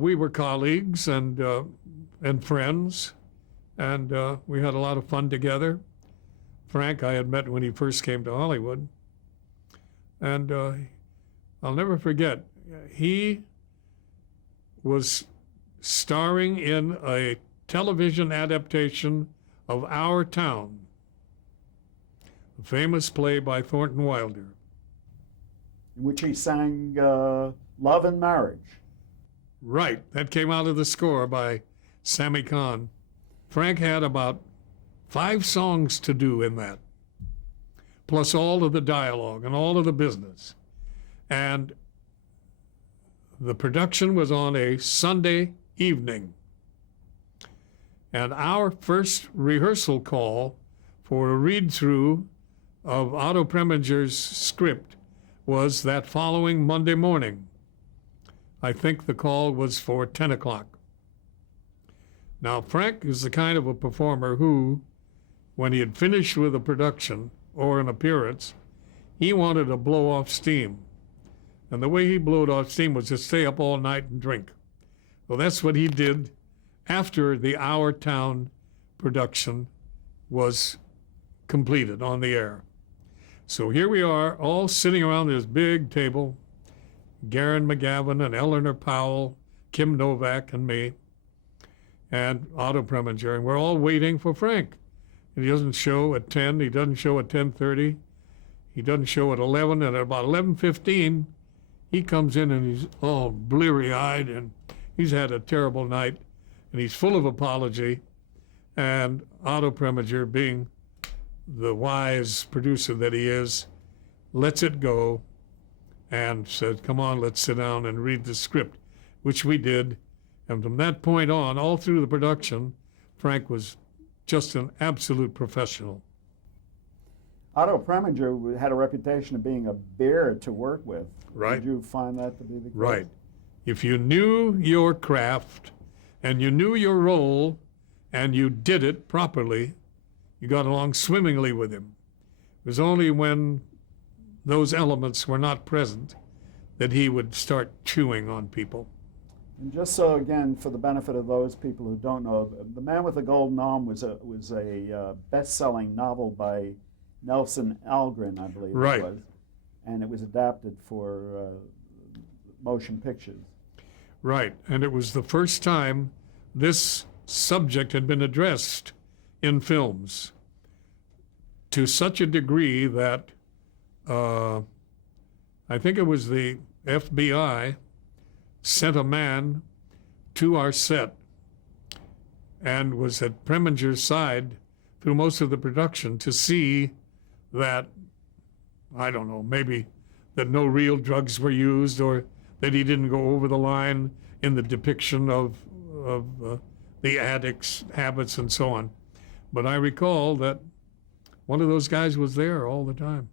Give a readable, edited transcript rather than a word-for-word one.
we were colleagues and friends, and we had a lot of fun together. Frank I had met when he first came to Hollywood, and I'll never forget, he was starring in a television adaptation of Our Town, a famous play by Thornton Wilder. In which he sang Love and Marriage. Right, that came out of the score by Sammy Kahn. Frank had about 5 songs to do in that, plus all of the dialogue and all of the business. And the production was on a Sunday evening. And our first rehearsal call for a read-through of Otto Preminger's script was that following Monday morning. I think the call was for 10 o'clock. Now, Frank is the kind of a performer who, when he had finished with a production or an appearance, he wanted to blow off steam. And the way he blew off steam was to stay up all night and drink. Well, that's what he did after the Our Town production was completed on the air. So here we are, all sitting around this big table, Garen McGavin and Eleanor Powell, Kim Novak and me, and Otto Preminger, and we're all waiting for Frank. And he doesn't show at 10, he doesn't show at 10:30, he doesn't show at 11, and at about 11:15, he comes in and he's all bleary-eyed, and he's had a terrible night, and he's full of apology. And Otto Preminger, being the wise producer that he is, lets it go and said, come on, let's sit down and read the script, which we did. And from that point on, all through the production, Frank was just an absolute professional. Otto Preminger had a reputation of being a bear to work with. Right. Did you find that to be the case? Right. If you knew your craft and you knew your role and you did it properly, you got along swimmingly with him. It was only when those elements were not present that he would start chewing on people. And just so, again, for the benefit of those people who don't know, The Man with the Golden Arm was a best-selling novel by Nelson Algren, I believe Right. it was, and it was adapted for motion pictures. Right, and it was the first time this subject had been addressed in films to such a degree that I think it was the FBI sent a man to our set and was at Preminger's side through most of the production to see that, I don't know, maybe that no real drugs were used or that he didn't go over the line in the depiction of the addict's habits and so on. But I recall that one of those guys was there all the time.